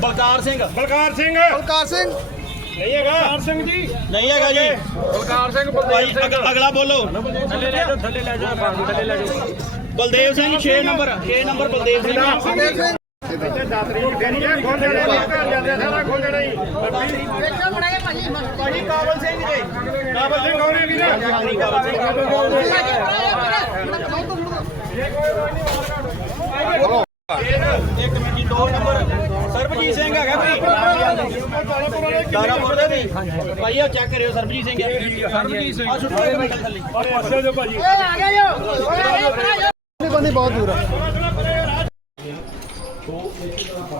ਬਲਕਾਰ ਸਿੰਘ। ਬਲਕਾਰ ਸਿੰਘ। ਬਲਕਾਰ ਸਿੰਘ। ਨਹੀਂ ਹੈਗਾ। ਬਲਕਾਰ ਸਿੰਘ ਜੀ। ਨਹੀਂ ਹੈਗਾ ਜੀ। ਬਲਕਾਰ ਸਿੰਘ ਭਾਈ ਅਗ- ਅਗਲਾ ਬੋਲੋ। ਥੱਲੇ ਲੈ ਜਾਓ ਥੱਲੇ ਲੈ ਜਾਓ ਥੱਲੇ ਲੈ ਜਾਓ। Baldev Singh 6 number 6 number Baldev Singh. ਨਹੀਂ ਭਾਜੀ ਭਾਈ ਕਾਬਲ ਸਿੰਘ ਜੀ। ਕਾਬਲ ਸਿੰਘ ਕੌਣ ਹੈ ਵੀਰ ਭਾਈ ਕਾਬਲ ਸਿੰਘ ਇੱਕ ਮਿੰਟ ਜੀ। 2 ਨੰਬਰ ਸਰਬਜੀਤ ਸਿੰਘ ਹੈਗਾ ਭਾਈ ਦਾਰਾਪੁਰ ਦੇ ਵੀ ਭਾਈ ਆ ਚੈੱਕ ਕਰਿਓ ਸਰਬਜੀਤ ਸਿੰਘ ਸਰਬਜੀਤ ਸਿੰਘ ਆ ਛੁੱਟੋ ਇੱਕ ਮਿੰਟ ਥੱਲੇ ਪਾਸੇ ਦੇ ਭਾਜੀ ਇਹ ਆ ਗਿਆ ਜੋ। ਇਹ ਬੰਦੇ ਬਹੁਤ ਦੂਰ ਆ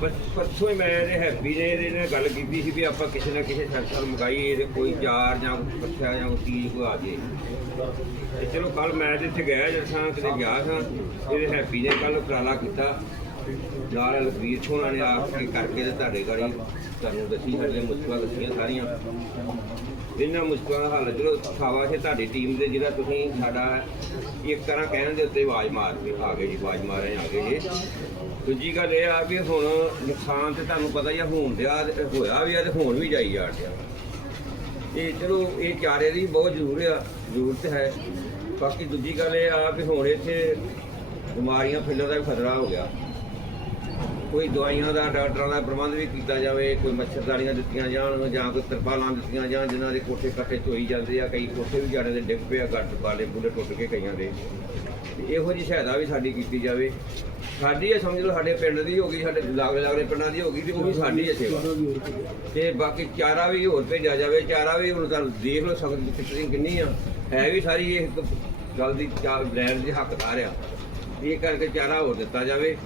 ਪਰਸੋਂ ਹੀ ਮੈਂ ਤੇ ਹੈਪੀ ਨੇ ਇਹਦੇ ਨਾਲ ਗੱਲ ਕੀਤੀ ਸੀ ਵੀ ਆਪਾਂ ਕਿਸੇ ਨਾ ਕਿਸੇ ਸੈਕਟਰ ਮੰਗਾਈਏ ਤੇ ਕੋਈ ਯਾਰ ਜਾਂ ਕੋਈ ਜਾਂ ਚੀਜ਼ ਕੋਈ ਆ ਜੇ। ਤੇ ਚਲੋ ਕੱਲ ਮੈਂ ਤੇ ਇੱਥੇ ਗਿਆ ਜਰਸਾਂ ਕਿਤੇ ਗਿਆ ਸਾਂ, ਇਹਦੇ ਹੈਪੀ ਨੇ ਕੱਲ ਉਪਰਾਲਾ ਕੀਤਾ। ਨਾਲ ਲਖਵੀਰ ਛੋਣਾ ਨੇ ਆ ਕੇ ਕਰਕੇ ਤੇ ਤੁਹਾਡੇ ਗਾੜੀ ਤੁਹਾਨੂੰ ਦੱਸੀ ਸਾਡੇ ਮੁਸ਼ਕਲਾਂ ਦੱਸੀਆਂ ਸਾਰੀਆਂ। ਇਹਨਾਂ ਮੁਸ਼ਕਲਾਂ ਦਾ ਹੱਲ ਚਲੋ ਖਾਵਾ ਹੈ ਤੁਹਾਡੀ ਟੀਮ ਦੇ ਜਿਹੜਾ ਤੁਸੀਂ ਸਾਡਾ ਇੱਕ ਤਰ੍ਹਾਂ ਕਹਿਣ ਦੇ ਉੱਤੇ ਆਵਾਜ਼ ਮਾਰ ਕੇ ਆ ਗਏ ਜੀ, ਆਵਾਜ਼ ਮਾਰੇ ਆ ਗਏ ਜੀ। ਦੂਜੀ ਗੱਲ ਇਹ ਆ ਵੀ ਹੁਣ ਨੁਕਸਾਨ ਤੇ ਤੁਹਾਨੂੰ ਪਤਾ ਹੀ ਆ, ਹੋਣ ਦਿਆ ਹੋਇਆ ਵੀ ਆ ਤੇ ਹੋਣ ਵੀ ਜਾਈ ਜਾ ਰਿਹਾ ਇਹ ਚਲੋ ਇਹ ਚਾਰੇ ਦੀ ਬਹੁਤ ਜ਼ਰੂਰ ਆ, ਜ਼ਰੂਰਤ ਹੈ। ਬਾਕੀ ਦੂਜੀ ਗੱਲ ਇਹ ਆ ਵੀ ਹੁਣ ਇੱਥੇ ਬਿਮਾਰੀਆਂ, ਫੈਲਣ ਦਾ ਵੀ ਖਤਰਾ ਹੋ ਗਿਆ। ਕੋਈ ਦਵਾਈਆਂ ਦਾ, ਡਾਕਟਰਾਂ ਦਾ ਪ੍ਰਬੰਧ ਵੀ ਕੀਤਾ ਜਾਵੇ, ਕੋਈ ਮੱਛਰਦਾਨੀਆਂ ਦਿੱਤੀਆਂ ਜਾਣ ਜਾਂ ਕੋਈ ਤਰਪਾਲਾਂ ਦਿੱਤੀਆਂ ਜਾਣ, ਜਿਨ੍ਹਾਂ ਦੇ ਕੋਠੇ ਕੱਟੇ ਧੋਈ ਜਾਂਦੇ ਆ, ਕਈ ਕੋਠੇ ਵੀ ਜਾਣੇ ਦੇ ਡਿੱਗ ਪਿਆ ਗੱਟ ਬਾਲੇ ਬੁੱਲੇ ਟੁੱਟ ਕੇ ਕਈਆਂ ਦੇ। ਤੇ ਇਹੋ ਜਿਹੀ ਸਹਾਇਤਾ ਵੀ ਸਾਡੀ ਕੀਤੀ ਜਾਵੇ। ਸਾਡੀ ਇਹ ਸਮਝ ਲਓ, ਸਾਡੇ ਪਿੰਡ ਦੀ ਹੋ ਗਈ, ਸਾਡੇ ਲਾਗਲੇ ਲਾਗਲੇ ਪਿੰਡਾਂ ਦੀ ਹੋ ਗਈ, ਤੇ ਉਹ ਵੀ ਸਾਡੀ ਹੈ ਸੇਵਾ। ਤੇ ਬਾਕੀ ਚਾਰਾ ਵੀ ਹੋਰ ਭੇਜਿਆ ਜਾਵੇ, ਚਾਰਾ ਵੀ ਹੁਣ ਤੁਹਾਨੂੰ ਦੇਖ ਲਓ ਸਖਤ ਕਿਤਨੀ ਕਿੰਨੀ ਆ। ਹੈ ਵੀ ਸਾਰੀ ਇਹ ਇੱਕ ਗੱਲ ਦੀ, ਚਾਰ ਲੈਣ ਦੇ ਹੱਕਦਾਰ ਆ ਇਹ ਕਰਕੇ ਚਾਰਾ ਹੋਰ ਦਿੱਤਾ ਜਾਵੇ।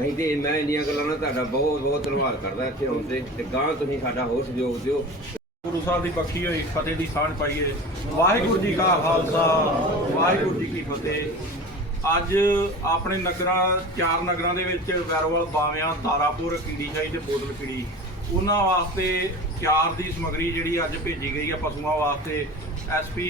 ਅਸੀਂ ਤੇ ਮੈਂ ਇੰਨੀਆਂ ਗੱਲਾਂ ਨਾਲ ਤੁਹਾਡਾ ਬਹੁਤ ਬਹੁਤ ਧੰਨਵਾਦ ਕਰਦਾ ਇੱਥੇ ਆਉਣ ਤੇ। ਤੇ ਗਾਂ ਤੁਸੀਂ ਸਾਡਾ ਹੋਰ ਸਹਿਯੋਗ ਦਿਓ। ਗੁਰੂ ਸਾਹਿਬ ਦੀ ਬਖਸ਼ੀ ਹੋਈ ਫਤਿਹ ਦੀ ਸਾਂਝ ਪਾਈਏ। ਵਾਹਿਗੁਰੂ ਜੀ ਕਾ ਖਾਲਸਾ, ਵਾਹਿਗੁਰੂ ਜੀ ਕੀ ਫਤਿਹ। ਅੱਜ ਆਪਣੇ ਨਗਰਾਂ, ਚਾਰ ਨਗਰਾਂ ਦੇ ਵਿੱਚ ਵੈਰੋਵਾਲ ਬਾਵਿਆਂ, ਤਾਰਾਪੁਰ, ਕੀੜੀ ਸ਼ਾਹੀ ਤੇ ਬੋਤਲ ਕੀੜੀ, ਉਹਨਾਂ ਵਾਸਤੇ ਚਾਰ ਦੀ ਸਮਗਰੀ ਜਿਹੜੀ ਅੱਜ ਭੇਜੀ ਗਈ ਆ ਪਸ਼ੂਆਂ ਵਾਸਤੇ। ਐਸਪੀ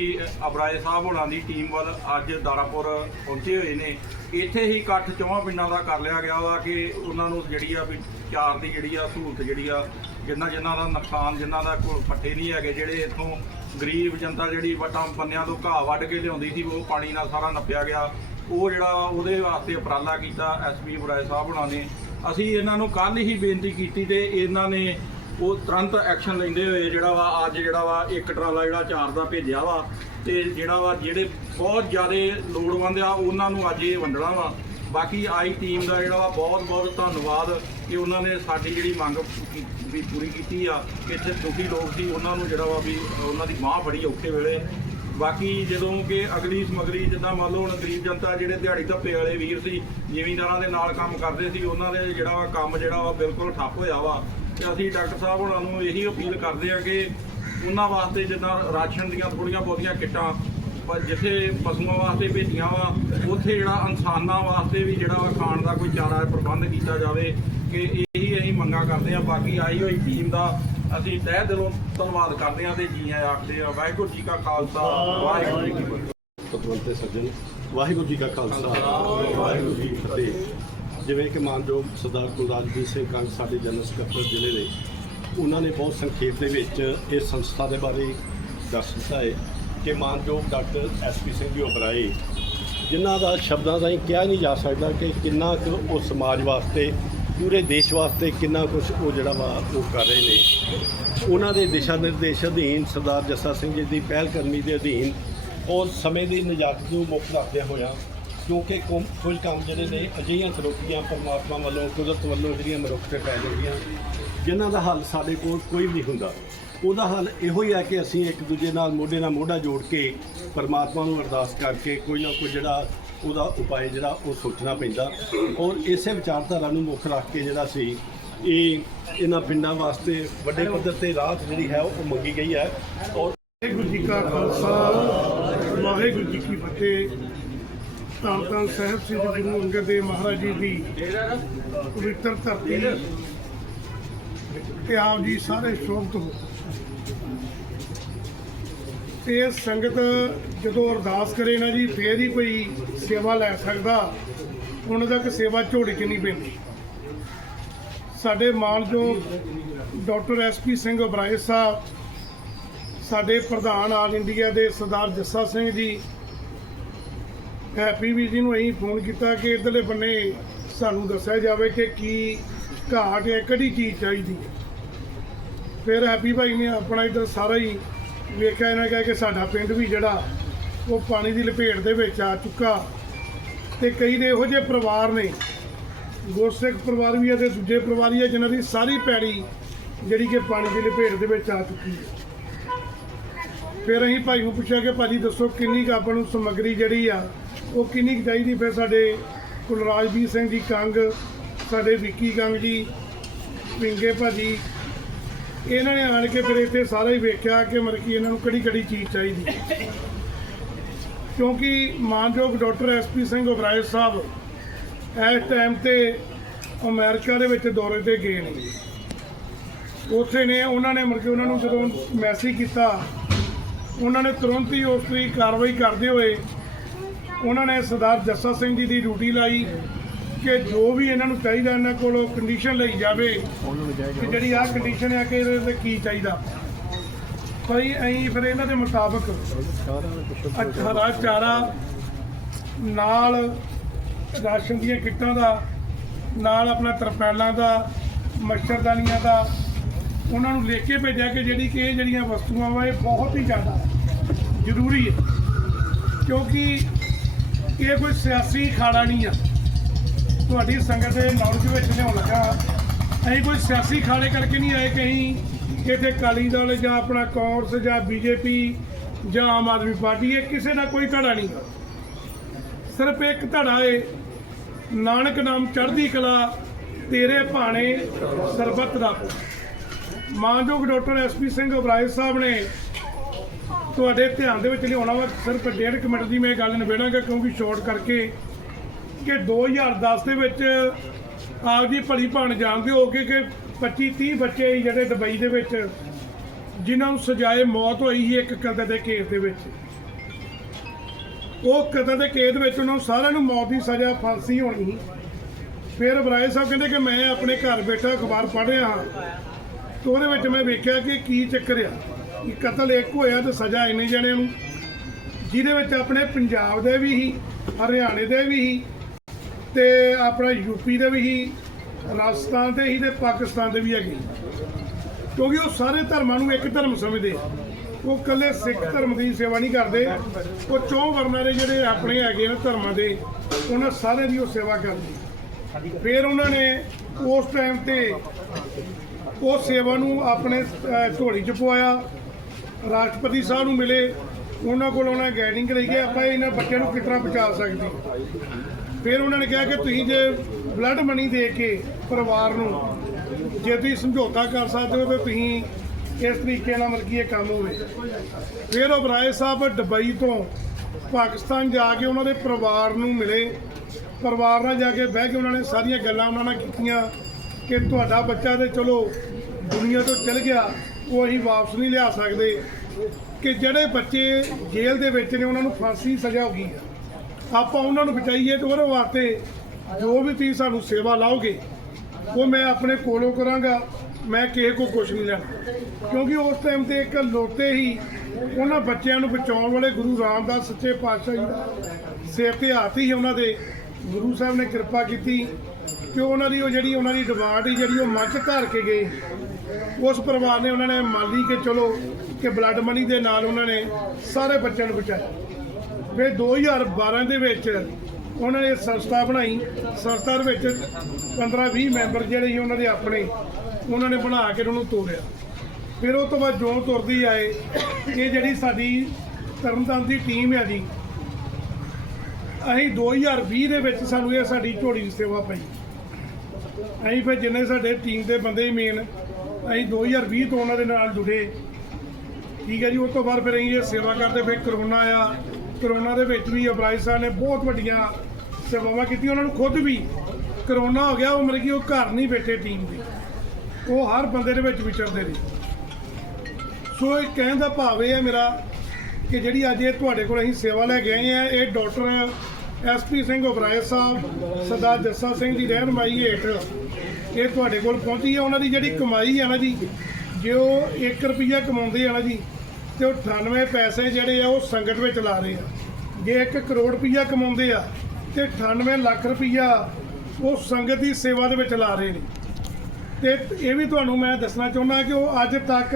ਅਬਰਾਏ ਸਾਹਿਬ ਹੋਣਾ ਦੀ ਟੀਮ ਵੱਲ ਅੱਜ ਦਾਰਾਪੁਰ ਪਹੁੰਚੇ ਹੋਏ ਨੇ। ਇੱਥੇ ਹੀ ਇਕੱਠ ਚੌਵਾਂ ਪਿੰਡਾਂ ਦਾ ਕਰ ਲਿਆ ਗਿਆ ਵਾ ਕਿ ਉਹਨਾਂ ਨੂੰ ਜਿਹੜੀ ਆ ਵੀ ਚਾਰ ਦੀ ਜਿਹੜੀ ਆ ਸਹੂਲਤ ਜਿਹੜੀ ਆ, ਜਿੰਨਾ ਜਿਨ੍ਹਾਂ ਦਾ ਨੁਕਸਾਨ ਜਿਨ੍ਹਾਂ ਦਾ ਕੋਲ ਪੱਠੇ ਨਹੀਂ ਹੈਗੇ, ਜਿਹੜੇ ਇੱਥੋਂ ਗਰੀਬ ਜਨਤਾ ਜਿਹੜੀ ਵਟਾਂ ਬੰਨਿਆਂ ਤੋਂ ਘਾਹ ਵੱਢ ਕੇ ਲਿਆਉਂਦੀ ਸੀ, ਉਹ ਪਾਣੀ ਨਾਲ ਸਾਰਾ ਨੱਪਿਆ ਗਿਆ। ਉਹ ਜਿਹੜਾ ਉਹਦੇ ਵਾਸਤੇ ਉਪਰਾਲਾ ਕੀਤਾ ਐਸਪੀ ਬੁਰਾਏ ਸਾਹਿਬ ਹੁਣਾਂ ਨੇ। ਅਸੀਂ ਇਹਨਾਂ ਨੂੰ ਕੱਲ ਹੀ ਬੇਨਤੀ ਕੀਤੀ ਤੇ ਇਹਨਾਂ ਨੇ ਉਹ ਤੁਰੰਤ ਐਕਸ਼ਨ ਲੈਂਦੇ ਹੋਏ ਜਿਹੜਾ ਵਾ, ਅੱਜ ਜਿਹੜਾ ਵਾ, ਇੱਕ ਟਰਾਲਾ ਜਿਹੜਾ ਚਾਰ ਦਾ ਭੇਜਿਆ ਵਾ, ਤੇ ਜਿਹੜਾ ਵਾ, ਜਿਹੜੇ ਬਹੁਤ ਜ਼ਿਆਦਾ ਲੋੜਵੰਦ ਆ, ਉਹਨਾਂ ਨੂੰ ਅੱਜ ਇਹ ਵੰਡਣਾ ਵਾ। ਬਾਕੀ ਆਈ ਟੀਮ ਦਾ ਜਿਹੜਾ ਵਾ, ਬਹੁਤ ਬਹੁਤ ਧੰਨਵਾਦ ਕਿ ਉਹਨਾਂ ਨੇ ਸਾਡੀ ਜਿਹੜੀ ਮੰਗ ਵੀ ਪੂਰੀ ਕੀਤੀ ਆ, ਕਿ ਇੱਥੇ ਦੁਖੀ ਲੋਕ ਸੀ, ਉਹਨਾਂ ਨੂੰ ਜਿਹੜਾ ਵਾ ਵੀ, ਉਹਨਾਂ ਦੀ ਬਾਹ ਬੜੀ ਔਖੇ ਵੇਲੇ। ਬਾਕੀ ਜਦੋਂ ਕਿ ਅਗਲੀ ਸਮਗਰੀ, ਜਿੱਦਾਂ ਮੰਨ ਲਓ ਹੁਣ ਗਰੀਬ ਜਨਤਾ, ਜਿਹੜੇ ਦਿਹਾੜੀ ਧੱਪੇ ਵਾਲੇ ਵੀਰ ਸੀ, ਜ਼ਿਮੀਂਦਾਰਾਂ ਦੇ ਨਾਲ ਕੰਮ ਕਰਦੇ ਸੀ, ਉਹਨਾਂ ਦੇ ਜਿਹੜਾ ਵਾ ਕੰਮ ਜਿਹੜਾ ਵਾ ਬਿਲਕੁਲ ਠੱਪ ਹੋਇਆ ਵਾ। ਤੇ ਅਸੀਂ ਡਾਕਟਰ ਸਾਹਿਬ ਉਹਨਾਂ ਨੂੰ ਇਹੀ ਅਪੀਲ ਕਰਦੇ ਆ ਕਿ ਉਹਨਾਂ ਵਾਸਤੇ ਜਿੱਦਾਂ ਰਾਸ਼ਨ ਦੀਆਂ ਥੋੜੀਆਂ ਬਹੁਤੀਆਂ ਕਿੱਟਾਂ, ਪਰ ਜਿੱਥੇ ਪਸ਼ੂਆਂ ਵਾਸਤੇ ਭੇਜੀਆਂ ਵਾ, ਉੱਥੇ ਜਿਹੜਾ ਇਨਸਾਨਾਂ ਵਾਸਤੇ ਵੀ ਜਿਹੜਾ ਵਾ ਖਾਣ ਦਾ ਕੋਈ ਚਾਰਾ ਪ੍ਰਬੰਧ ਕੀਤਾ ਜਾਵੇ, ਕਿ ਇਹੀ ਅਸੀਂ ਮੰਗਾਂ ਕਰਦੇ ਆ ਬਾਕੀ ਆਈ ਹੋਈ ਟੀਮ ਦਾ ਅਸੀਂ ਤਹਿ ਦਿਲੋਂ ਧੰਨਵਾਦ ਕਰਦੇ ਆ ਤੇ ਜੀ ਆਇਆਂ ਆਖਦੇ ਆ, ਵਾਹਿਗੁਰੂ ਜੀ ਕਾ ਖਾਲਸਾ, ਵਾਹਿਗੁਰੂ ਜੀ ਕੀ ਫਤਿਹ। ਸੱਜਣ, ਵਾਹਿਗੁਰੂ ਜੀ ਕਾ ਖਾਲਸਾ, ਵਾਹਿਗੁਰੂ ਜੀ ਕੀ ਫਤਿਹ। ਜਿਵੇਂ ਕਿ ਮਾਨਯੋਗ ਸਰਦਾਰ ਕੁਲਰਾਜਦੀਪ ਸਿੰਘ ਕੰਗ ਸਾਡੇ ਜਨਰਲ ਸਕੱਤਰ ਜ਼ਿਲ੍ਹੇ ਦੇ, ਉਹਨਾਂ ਨੇ ਬਹੁਤ ਸੰਖੇਪ ਦੇ ਵਿੱਚ ਇਸ ਸੰਸਥਾ ਦੇ ਬਾਰੇ ਦੱਸ ਦਿੱਤਾ ਹੈ ਕਿ ਮਾਨਯੋਗ ਡਾਕਟਰ ਐਸਪੀ ਸਿੰਘ ਜੀ ਉਪਰਾਏ ਜਿਨ੍ਹਾਂ ਦਾ ਸ਼ਬਦਾਂ ਰਾਹੀਂ ਕਿਹਾ ਨਹੀਂ ਜਾ ਸਕਦਾ ਕਿ ਕਿੰਨਾ ਕੁ ਉਹ ਸਮਾਜ ਵਾਸਤੇ, ਪੂਰੇ ਦੇਸ਼ ਵਾਸਤੇ ਕਿੰਨਾ ਕੁਝ ਉਹ ਜਿਹੜਾ ਵਾ ਉਹ ਕਰ ਰਹੇ ਨੇ। ਉਹਨਾਂ ਦੇ ਦਿਸ਼ਾ ਨਿਰਦੇਸ਼ ਅਧੀਨ ਸਰਦਾਰ ਜੱਸਾ ਸਿੰਘ ਜੀ ਦੀ ਪਹਿਲ ਕਰਮੀ ਦੇ ਅਧੀਨ ਔਰ ਸਮੇਂ ਦੀ ਨਿਜਾਤ ਨੂੰ ਮੁੱਖ ਰੱਖਦਿਆਂ ਹੋਇਆ ਕਿਉਂਕਿ ਕੁਮ- ਕੁਝ ਕੰਮ ਜਿਹੜੇ ਨੇ ਅਜਿਹੀਆਂ ਤਰੁੱਟੀਆਂ ਪਰਮਾਤਮਾ ਵੱਲੋਂ, ਕੁਦਰਤ ਵੱਲੋਂ ਜਿਹੜੀਆਂ ਮਨੁੱਖ ਤੇ ਪੈ ਜਾਂਦੀਆਂ ਜਿਨ੍ਹਾਂ ਦਾ ਹੱਲ ਸਾਡੇ ਕੋਲ ਕੋਈ ਵੀ ਨਹੀਂ ਹੁੰਦਾ। ਉਹਦਾ ਹੱਲ ਇਹੋ ਹੀ ਹੈ ਕਿ ਅਸੀਂ ਇੱਕ ਦੂਜੇ ਨਾਲ ਮੋਢੇ ਨਾਲ ਮੋਢਾ ਜੋੜ ਕੇ ਪਰਮਾਤਮਾ ਨੂੰ ਅਰਦਾਸ ਕਰਕੇ ਕੋਈ ਨਾ ਕੋਈ ਜਿਹੜਾ ਉਹਦਾ ਉਪਾਅ ਜਿਹੜਾ ਉਹ ਸੋਚਣਾ ਪੈਂਦਾ। ਔਰ ਇਸੇ ਵਿਚਾਰਧਾਰਾ ਨੂੰ ਮੁੱਖ ਰੱਖ ਕੇ ਜਿਹੜਾ ਸੀ, ਇਹ ਇਹਨਾਂ ਪਿੰਡਾਂ ਵਾਸਤੇ ਵੱਡੇ ਪੱਧਰ ਤੇ ਰਾਹਤ ਜਿਹੜੀ ਹੈ ਉਹ ਮੰਗੀ ਗਈ ਹੈ। ਔਰ ਵਾਹਿਗੁਰੂ ਜੀ ਕਾ ਖਾਲਸਾ, ਵਾਹਿਗੁਰੂ ਜੀ ਕੀ ਫਤਿਹ। ਧੰਨ ਧੰਨ ਸਾਹਿਬ ਸ੍ਰੀ ਗੁਰੂ ਅੰਗਦ ਦੇਵ ਮਹਾਰਾਜ ਜੀ ਦੀ ਪਵਿੱਤਰ ਧਰਤੀ ਤੇ ਆਪ ਜੀ ਸਾਰੇ ਸ਼ੋਭਤ ਹੋ। ਤੇ ਇਹ ਸੰਗਤ ਜਦੋਂ ਅਰਦਾਸ ਕਰੇ ਨਾ ਜੀ, ਫੇਰ ਹੀ ਕੋਈ ਸੇਵਾ ਲੈ ਸਕਦਾ। ਹੁਣ ਤੱਕ ਸੇਵਾ ਝੋੜੀ 'ਚ ਨਹੀਂ ਪੈਂਦੀ। ਸਾਡੇ ਮਾਨਯੋਗ ਡਾਕਟਰ ਐਸਪੀ ਸਿੰਘ ਅਬਰਾਏ ਸਾਹਿਬ, ਸਾਡੇ ਪ੍ਰਧਾਨ ਆਲ ਇੰਡੀਆ ਦੇ ਸਰਦਾਰ ਜੱਸਾ ਸਿੰਘ ਜੀ ਹੈਪੀ ਵੀ ਜੀ ਨੂੰ ਅਸੀਂ ਫੋਨ ਕੀਤਾ ਕਿ ਇਧਰਲੇ ਬੰਨੇ ਸਾਨੂੰ ਦੱਸਿਆ ਜਾਵੇ ਕਿ ਕੀ ਘਾਟ ਹੈ ਕਿਹੜੀ ਚੀਜ਼ ਚਾਹੀਦੀ ਹੈ। ਫਿਰ ਹੈਪੀ ਭਾਈ ਨੇ ਆਪਣਾ ਇਧਰ ਸਾਰਾ ਹੀ ਵੇਖਿਆ, ਇਹਨਾਂ ਕਿਹਾ ਕਿ ਸਾਡਾ ਪਿੰਡ ਵੀ ਜਿਹੜਾ ਉਹ ਪਾਣੀ ਦੀ ਲਪੇਟ ਦੇ ਵਿੱਚ ਆ ਚੁੱਕਾ। ਤੇ ਕਈ ਦੇ ਇਹੋ ਜਿਹੇ ਪਰਿਵਾਰ ਨੇ, ਗੁਰਸਿੱਖ ਪਰਿਵਾਰ ਵੀ ਹੈ ਤੇ ਦੂਜੇ ਪਰਿਵਾਰ ਵੀ ਹੈ ਜਿਨ੍ਹਾਂ ਦੀ ਸਾਰੀ ਪੈੜੀ ਜਿਹੜੀ ਕਿ ਪਾਣੀ ਦੀ ਲਪੇਟ ਦੇ ਵਿੱਚ ਆ ਚੁੱਕੀ ਹੈ। ਫਿਰ ਅਸੀਂ ਭਾਈ ਨੂੰ ਪੁੱਛਿਆ ਕਿ ਭਾਜੀ ਦੱਸੋ ਕਿੰਨੀ ਕੁ ਆਪਾਂ ਨੂੰ ਸਮੱਗਰੀ ਜਿਹੜੀ ਆ ਉਹ ਕਿੰਨੀ ਕੁ ਚਾਹੀਦੀ ਫਿਰ ਸਾਡੇ ਕੁਲਰਾਜਵੀਰ ਸਿੰਘ ਜੀ ਕੰਗ, ਸਾਡੇ ਵਿੱਕੀ ਕੰਗ ਜੀ, ਪਿੰਗੇ ਭਾਜੀ। ਇਹਨਾਂ ਨੇ ਆਣ ਕੇ ਫਿਰ ਇੱਥੇ ਸਾਰਾ ਹੀ ਵੇਖਿਆ ਕਿ ਮਰ ਕੀ ਇਹਨਾਂ ਨੂੰ ਕਿਹੜੀ ਕਿਹੜੀ ਚੀਜ਼ ਚਾਹੀਦੀ। ਕਿਉਂਕਿ ਮਾਨਯੋਗ ਡਾਕਟਰ ਐਸਪੀ ਸਿੰਘ ਉਬਰਾਏ ਸਾਹਿਬ ਇਸ ਟਾਈਮ ਤੇ ਅਮਰੀਕਾ ਦੇ ਵਿੱਚ ਦੌਰੇ ਤੇ ਗਏ ਨੇ। ਉੱਥੇ ਨੇ ਉਹਨਾਂ ਨੇ ਮੁੜ ਕੇ ਉਹਨਾਂ ਨੂੰ ਜਦੋਂ ਮੈਸੇਜ ਕੀਤਾ, ਉਹਨਾਂ ਨੇ ਤੁਰੰਤ ਹੀ ਉਸ ਦੀ ਕਾਰਵਾਈ ਕਰਦੇ ਹੋਏ ਉਹਨਾਂ ਨੇ ਸਰਦਾਰ ਜੱਸਾ ਸਿੰਘ ਜੀ ਦੀ ਡਿਊਟੀ ਲਾਈ ਕਿ ਜੋ ਵੀ ਇਹਨਾਂ ਨੂੰ ਚਾਹੀਦਾ ਇਹਨਾਂ ਕੋਲੋਂ ਕੰਡੀਸ਼ਨ ਲਈ ਜਾਵੇ ਕਿ ਜਿਹੜੀ ਆਹ ਕੰਡੀਸ਼ਨ ਹੈ ਕਿ ਇਹਦੇ ਤੇ ਕੀ ਚਾਹੀਦਾ। ਭਾਈ, ਅਸੀਂ ਫਿਰ ਇਹਨਾਂ ਦੇ ਮੁਤਾਬਕ ਹਰਾ ਚਾਰਾ ਨਾਲ ਰਾਸ਼ਨ ਦੀਆਂ ਕਿੱਟਾਂ ਦਾ, ਨਾਲ ਆਪਣਾ ਤਰਪੈਲਾਂ ਦਾ, ਮੱਛਰਦਾਨੀਆਂ ਦਾ ਉਹਨਾਂ ਨੂੰ ਲਿਖ ਕੇ ਭੇਜਿਆ ਕਿ ਜਿਹੜੀ ਕਿ ਇਹ ਜਿਹੜੀਆਂ ਵਸਤੂਆਂ ਵਾ ਇਹ ਬਹੁਤ ਹੀ ਜ਼ਿਆਦਾ ਜ਼ਰੂਰੀ ਹੈ। ਕਿਉਂਕਿ ਇਹ ਕੋਈ ਸਿਆਸੀ ਖਾੜਾ ਨਹੀਂ ਆ। ਤੁਹਾਡੀ ਸੰਗਤ ਦੇ ਨੌਲੇਜ ਵਿੱਚ ਲਿਆਉਣ ਲੱਗਾ। ਅਸੀਂ ਕੋਈ ਸਿਆਸੀ ਖਾੜੇ ਕਰਕੇ ਨਹੀਂ ਆਏ ਕਹੀਂ ਇੱਥੇ ਅਕਾਲੀ ਦਲ ਜਾਂ ਆਪਣਾ ਕਾਂਗਰਸ ਜਾਂ ਬੀਜੇਪੀ ਜਾਂ ਆਮ ਆਦਮੀ ਪਾਰਟੀ, ਇਹ ਕਿਸੇ ਦਾ ਕੋਈ ਧੜਾ ਨਹੀਂ। ਸਿਰਫ ਇੱਕ ਧੜਾ ਏ, ਨਾਨਕ ਨਾਮ ਚੜ੍ਹਦੀ ਕਲਾ, ਤੇਰੇ ਭਾਣੇ ਸਰਬੱਤ ਦਾ। ਭਲਾ। ਮਾਨਯੋਗ ਡਾਕਟਰ ਐਸਪੀ ਸਿੰਘ ਉਬਰਾਏ ਸਾਹਿਬ ਨੇ ਤੁਹਾਡੇ ਧਿਆਨ ਦੇ ਵਿੱਚ ਲਿਆਉਣਾ ਵਾ, ਸਿਰਫ ਡੇਢ ਕੁ ਮਿੰਟ ਦੀ ਮੈਂ ਇਹ ਗੱਲ ਨਿਬੇੜਾਂਗਾ, ਕਿਉਂਕਿ ਸ਼ਾਰਟ ਕਰਕੇ ਕਿ 2010 ਦੇ ਵਿੱਚ ਆਪ ਜੀ ਭਲੀ ਭਾਣ ਜਾਣਦੇ ਹੋ ਕਿ ਕਿ 25 30 ਬੱਚੇ ਜਿਹੜੇ ਦੁਬਈ ਦੇ ਵਿੱਚ, ਜਿਨ੍ਹਾਂ ਨੂੰ ਸਜ਼ਾਏ ਮੌਤ ਹੋਈ ਸੀ ਇੱਕ ਕਤਲ ਦੇ ਕੇਸ ਦੇ ਵਿੱਚ। ਉਹ ਕਤਲ ਦੇ ਕੇਸ ਵਿੱਚ ਉਹਨਾਂ ਨੂੰ ਸਾਰਿਆਂ ਨੂੰ ਮੌਤ ਦੀ ਸਜ਼ਾ ਫਾਂਸੀ ਹੋਣੀ ਸੀ। ਫਿਰ ਬਰਾਏ ਸਾਹਿਬ ਕਹਿੰਦੇ ਕਿ ਮੈਂ ਆਪਣੇ ਘਰ ਬੈਠਾ ਅਖਬਾਰ ਪੜ੍ਹ ਰਿਹਾ ਹਾਂ, ਤੇ ਉਹਦੇ ਵਿੱਚ ਮੈਂ ਵੇਖਿਆ ਕਿ ਕੀ ਚੱਕਰ ਆ। ਕਿ ਕਤਲ ਇੱਕ ਹੋਇਆ ਤੇ ਸਜ਼ਾ ਇੰਨੇ ਜਣਿਆਂ ਨੂੰ। ਜਿਹਦੇ ਵਿੱਚ ਆਪਣੇ ਪੰਜਾਬ ਦੇ ਵੀ ਸੀ ਹਰਿਆਣੇ ਦੇ ਵੀ ਸੀ ਤੇ ਆਪਣਾ ਯੂਪੀ ਦੇ ਵੀ ਸੀ ਰਾਜਸਥਾਨ ਦੇ ਹੀ ਤੇ ਪਾਕਿਸਤਾਨ ਦੇ ਵੀ ਹੈਗੇ। ਕਿਉਂਕਿ ਉਹ ਸਾਰੇ ਧਰਮਾਂ ਨੂੰ ਇੱਕ ਧਰਮ ਸਮਝਦੇ ਆ। ਉਹ ਇਕੱਲੇ ਸਿੱਖ ਧਰਮ ਦੀ ਸੇਵਾ ਨਹੀਂ ਕਰਦੇ। ਉਹ ਚੌਂ ਵਰਨਾਂ ਦੇ ਜਿਹੜੇ ਆਪਣੇ ਹੈਗੇ ਨੇ ਧਰਮਾਂ ਦੇ ਉਹਨਾਂ ਸਾਰੇ ਦੀ ਉਹ ਸੇਵਾ ਕਰਦੇ। ਫਿਰ ਉਹਨਾਂ ਨੇ ਉਸ ਟਾਈਮ ਤੇ ਉਹ ਸੇਵਾ ਨੂੰ ਆਪਣੇ ਅਹ, ਝੋਲੀ 'ਚ ਪਵਾਇਆ। ਰਾਸ਼ਟਰਪਤੀ ਸਾਹਿਬ ਨੂੰ ਮਿਲੇ, ਉਹਨਾਂ ਕੋਲ ਉਹਨਾਂ ਗਾਈਡਿੰਗ ਲਈ ਕਿ ਆਪਾਂ ਇਹਨਾਂ ਬੱਚਿਆਂ ਨੂੰ ਕਿਸ ਤਰ੍ਹਾਂ ਬਚਾ ਸਕਦੇ? ਫਿਰ ਉਹਨਾਂ ਨੇ ਕਿਹਾ ਕਿ ਤੁਸੀਂ ਜੇ ਬਲੱਡ ਮਨੀ ਦੇ ਕੇ ਪਰਿਵਾਰ ਨੂੰ ਜੇ ਤੁਸੀਂ ਸਮਝੌਤਾ ਕਰ ਸਕਦੇ ਹੋ, ਤਾਂ ਤੁਸੀਂ ਇਸ ਤਰੀਕੇ ਨਾਲ ਮਤਲਬ ਕਿ ਇਹ ਕੰਮ ਹੋਵੇ। ਫਿਰ ਉਹ ਬਰਾਏ ਸਾਹਿਬ ਦੁਬਈ ਤੋਂ ਪਾਕਿਸਤਾਨ ਜਾ ਕੇ ਉਹਨਾਂ ਦੇ ਪਰਿਵਾਰ ਨੂੰ ਮਿਲੇ। ਪਰਿਵਾਰ ਨਾਲ ਜਾ ਕੇ ਬਹਿ ਕੇ ਉਹਨਾਂ ਨੇ ਸਾਰੀਆਂ ਗੱਲਾਂ ਉਹਨਾਂ ਨਾਲ ਕੀਤੀਆਂ ਕਿ ਤੁਹਾਡਾ ਬੱਚਾ ਤੇ ਚਲੋ ਦੁਨੀਆ ਤੋਂ ਚਲ ਗਿਆ। ਉਹ ਅਸੀਂ ਵਾਪਸ ਨਹੀਂ ਲਿਆ ਸਕਦੇ ਕਿ ਜਿਹੜੇ ਬੱਚੇ ਜੇਲ੍ਹ ਦੇ ਵਿੱਚ ਨੇ, ਉਹਨਾਂ ਨੂੰ ਫਾਂਸੀ ਸਜ਼ਾ ਹੋ ਗਈ ਆਪਾਂ ਉਹਨਾਂ ਨੂੰ ਬਚਾਈਏ ਤੇ ਉਹਦੇ ਵਾਸਤੇ ਜੋ ਵੀ ਤੁਸੀਂ ਸਾਨੂੰ ਸੇਵਾ ਲਾਓਗੇ, ਉਹ ਮੈਂ ਆਪਣੇ ਕੋਲੋਂ ਕਰਾਂਗਾ। ਮੈਂ ਕਿਸੇ ਕੋ ਕੁਝ ਨਹੀਂ ਲੈਣਾ। ਕਿਉਂਕਿ ਉਸ ਟਾਈਮ ਤੇ ਇੱਕ ਲੋਤੇ ਹੀ ਉਹਨਾਂ ਬੱਚਿਆਂ ਨੂੰ ਬਚਾਉਣ ਵਾਲੇ ਗੁਰੂ ਰਾਮਦਾਸ ਸੱਚੇ ਪਾਤਸ਼ਾਹ ਜੀ ਦਾ ਸਿਰ ਤੇ ਹੱਥ ਹੀ ਉਹਨਾਂ ਦੇ ਗੁਰੂ ਸਾਹਿਬ ਨੇ ਕਿਰਪਾ ਕੀਤੀ। ਕਿ ਉਹਨਾਂ ਦੀ ਉਹ ਜਿਹੜੀ ਉਹਨਾਂ ਦੀ ਡਿਮਾਂਡ ਹੀ ਜਿਹੜੀ ਉਹ ਮੰਚ ਧਾਰ ਕੇ ਗਏ। ਉਸ ਪਰਿਵਾਰ ਨੇ ਉਹਨਾਂ ਨੇ ਮੰਨ ਲਈ ਕਿ ਚਲੋ ਕਿ ਬਲੱਡ ਮਨੀ ਦੇ ਨਾਲ ਉਹਨਾਂ ਨੇ ਸਾਰੇ ਬੱਚਿਆਂ ਨੂੰ ਬਚਾਇਆ। ਫਿਰ 2012 ਦੇ ਵਿੱਚ ਉਹਨਾਂ ਨੇ ਸੰਸਥਾ ਬਣਾਈ। ਸੰਸਥਾ ਦੇ ਵਿੱਚ 15-20 ਮੈਂਬਰ ਜਿਹੜੇ ਸੀ ਉਹਨਾਂ ਦੇ ਆਪਣੇ, ਉਹਨਾਂ ਨੇ ਬਣਾ ਕੇ ਉਹਨਾਂ ਨੂੰ ਤੋੜਿਆ ਫਿਰ ਉਹ ਤੋਂ ਬਾਅਦ ਜੋ ਤੁਰਦੀ ਆਏ, ਇਹ ਜਿਹੜੀ ਸਾਡੀ ਤਰਨਤਾਰਨ ਦੀ ਟੀਮ ਹੈ ਜੀ, ਅਸੀਂ 2020 ਦੇ ਵਿੱਚ ਸਾਨੂੰ ਇਹ ਸਾਡੀ ਝੋੜੀ ਦੀ ਸੇਵਾ ਪਈ। ਅਸੀਂ ਫਿਰ ਜਿੰਨੇ ਸਾਡੇ ਟੀਮ ਦੇ ਬੰਦੇ ਮੇਨ ਅਸੀਂ 2020 ਤੋਂ ਉਹਨਾਂ ਦੇ ਨਾਲ ਜੁੜੇ। ਠੀਕ ਹੈ ਜੀ ਉਸ ਤੋਂ ਬਾਅਦ ਫਿਰ ਅਸੀਂ ਇਹ ਸੇਵਾ ਕਰਦੇ, ਫਿਰ ਕਰੋਨਾ ਆਇਆ। ਕਰੋਨਾ ਦੇ ਵਿੱਚ ਵੀ ਅਬਰਾਜ ਸਾਹਿਬ ਨੇ ਬਹੁਤ ਵੱਡੀਆਂ ਸੇਵਾਵਾਂ ਕੀਤੀਆਂ, ਉਹਨਾਂ ਨੂੰ ਖੁਦ ਵੀ ਕਰੋਨਾ ਹੋ ਗਿਆ, ਉਹ ਮਰ ਗਈ ਉਹ ਘਰ ਨਹੀਂ ਬੈਠੇ ਟੀਮ ਦੇ। ਉਹ ਹਰ ਬੰਦੇ ਦੇ ਵਿੱਚ ਵਿਚਰਦੇ ਰਹੇ ਸੋ ਇਹ ਕਹਿਣ ਦਾ ਭਾਵ ਇਹ ਹੈ ਮੇਰਾ ਕਿ ਜਿਹੜੀ ਅੱਜ ਇਹ ਤੁਹਾਡੇ ਕੋਲ ਅਸੀਂ ਸੇਵਾ ਲੈ ਕੇ ਆਏ ਆ ਇਹ ਡਾਕਟਰ ਐਸਪੀ ਸਿੰਘ ਉਬਰਾਏ ਸਾਹਿਬ, ਸਰਦਾਰ ਜੱਸਾ ਸਿੰਘ ਦੀ ਰਹਿਨਮਾਈ ਹੇਠ ਇਹ ਤੁਹਾਡੇ ਕੋਲ ਪਹੁੰਚੀ ਹੈ ਉਹਨਾਂ ਦੀ ਜਿਹੜੀ ਕਮਾਈ ਹੈ ਨਾ ਜੀ, ਜੇ ਉਹ 1 ਰੁਪਿਆ ਕਮਾਉਂਦੇ ਆ ਨਾ ਜੀ, ਤੇ ਉਹ 98 ਪੈਸੇ ਜਿਹੜੇ ਆ ਉਹ ਸੰਗਤ ਵਿੱਚ ਲਾ ਰਹੇ ਆ। ਜੇ 1 ਕਰੋੜ ਰੁਪਿਆ ਕਮਾਉਂਦੇ ਆ, ਤੇ 98 ਲੱਖ ਰੁਪਿਆ ਉਹ ਸੰਗਤ ਦੀ ਸੇਵਾ ਦੇ ਵਿੱਚ ਲਾ ਰਹੇ ਨੇ। ਤੇ ਇਹ ਵੀ ਤੁਹਾਨੂੰ ਮੈਂ ਦੱਸਣਾ ਚਾਹੁੰਦਾ ਕਿ ਉਹ ਅੱਜ ਤੱਕ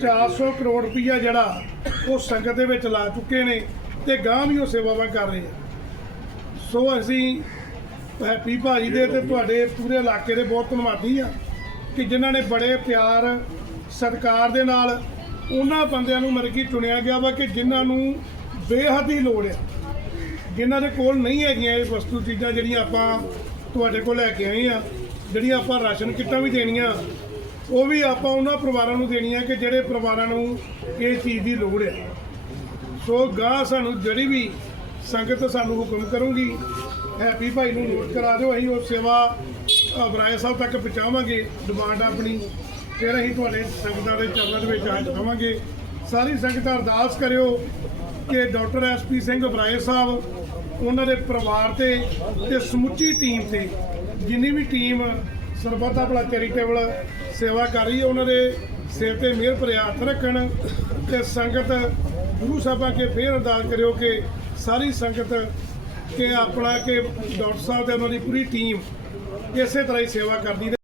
400 ਕਰੋੜ ਰੁਪਈਆ ਜਿਹੜਾ ਉਹ ਸੰਗਤ ਦੇ ਵਿੱਚ ਲਾ ਚੁੱਕੇ ਨੇ, ਤੇ ਗਾਂ ਵੀ ਉਹ ਸੇਵਾਵਾਂ ਕਰ ਰਹੇ ਆ। ਸੋ ਅਸੀਂ ਹੈਪੀ ਭਾਜੀ ਦੇ ਤੇ ਤੁਹਾਡੇ ਪੂਰੇ ਇਲਾਕੇ ਦੇ ਬਹੁਤ ਧੰਨਵਾਦੀ ਆ ਕਿ ਜਿਨ੍ਹਾਂ ਨੇ ਬੜੇ ਪਿਆਰ ਸਤਿਕਾਰ ਦੇ ਨਾਲ ਉਹਨਾਂ ਬੰਦਿਆਂ ਨੂੰ ਮਰਕੀ ਚੁਣਿਆ ਗਿਆ ਵਾ ਕਿ ਜਿਨ੍ਹਾਂ ਨੂੰ ਬੇਹੱਦ ਹੀ ਲੋੜ ਆ। ਜਿਨ੍ਹਾਂ ਦੇ ਕੋਲ ਨਹੀਂ ਹੈਗੀਆਂ ਇਹ ਵਸਤੂ ਚੀਜ਼ਾਂ ਜਿਹੜੀਆਂ ਆਪਾਂ ਤੁਹਾਡੇ ਕੋਲ ਲੈ ਕੇ ਆਏ ਆ, ਜਿਹੜੀਆਂ ਆਪਾਂ ਰਾਸ਼ਨ ਕਿੱਟਾਂ ਵੀ ਦੇਣੀਆਂ, ਉਹ ਵੀ ਆਪਾਂ ਉਹਨਾਂ ਪਰਿਵਾਰਾਂ ਨੂੰ ਦੇਣੀਆਂ ਕਿ ਜਿਹੜੇ ਪਰਿਵਾਰਾਂ ਨੂੰ ਇਹ ਚੀਜ਼ ਦੀ ਲੋੜ ਹੈ ਸੋ ਗਾਂ ਸਾਨੂੰ ਜਿਹੜੀ ਵੀ ਸੰਗਤ ਸਾਨੂੰ ਹੁਕਮ ਕਰੂਗੀ ਹੈਪੀ ਭਾਈ ਨੂੰ ਨੋਟ ਕਰਾ ਦਿਓ, ਅਸੀਂ ਉਹ ਸੇਵਾ ਅਬਰਾਏ ਸਾਹਿਬ ਤੱਕ ਪਹੁੰਚਾਵਾਂਗੇ ਡਿਮਾਂਡ ਆਪਣੀ, ਫਿਰ ਅਸੀਂ ਤੁਹਾਡੇ ਸੰਗਤਾਂ ਦੇ ਚਰਨਾਂ ਦੇ ਵਿੱਚ ਹਾਜ਼ਰ ਹੋਵਾਂਗੇ। ਸਾਰੀ ਸੰਗਤ ਅਰਦਾਸ ਕਰਿਓ ਕਿ ਡਾਕਟਰ ਐਸਪੀ ਸਿੰਘ ਅਬਰਾਏ ਸਾਹਿਬ, ਉਹਨਾਂ ਦੇ ਪਰਿਵਾਰ ਤੇ ਤੇ ਸਮੁੱਚੀ ਟੀਮ ਤੇ, ਜਿੰਨੀ ਵੀ ਟੀਮ ਸਰਬੱਤ ਆਪਣਾ ਚੈਰੀਟੇਬਲ ਸੇਵਾ ਕਰ ਰਹੀ ਹੈ, ਉਹਨਾਂ ਦੇ ਸਿਰ ਤੇ ਮਿਹਰ ਭਰਿਆ ਰੱਖਣ ਤੇ ਸੰਗਤ ਗੁਰੂ ਸਾਹਿਬਾਂ ਕੇ ਫੇਰ ਅਰਦਾਸ ਕਰਿਓ ਕਿ ਸਾਰੀ ਸੰਗਤ ਕਿ ਆਪਣਾ ਕਿ ਡਾਕਟਰ ਸਾਹਿਬ ਤੇ ਉਹਨਾਂ ਦੀ ਪੂਰੀ ਟੀਮ ਇਸੇ ਤਰ੍ਹਾਂ ਹੀ ਸੇਵਾ ਕਰਦੀ ਰਹੇ।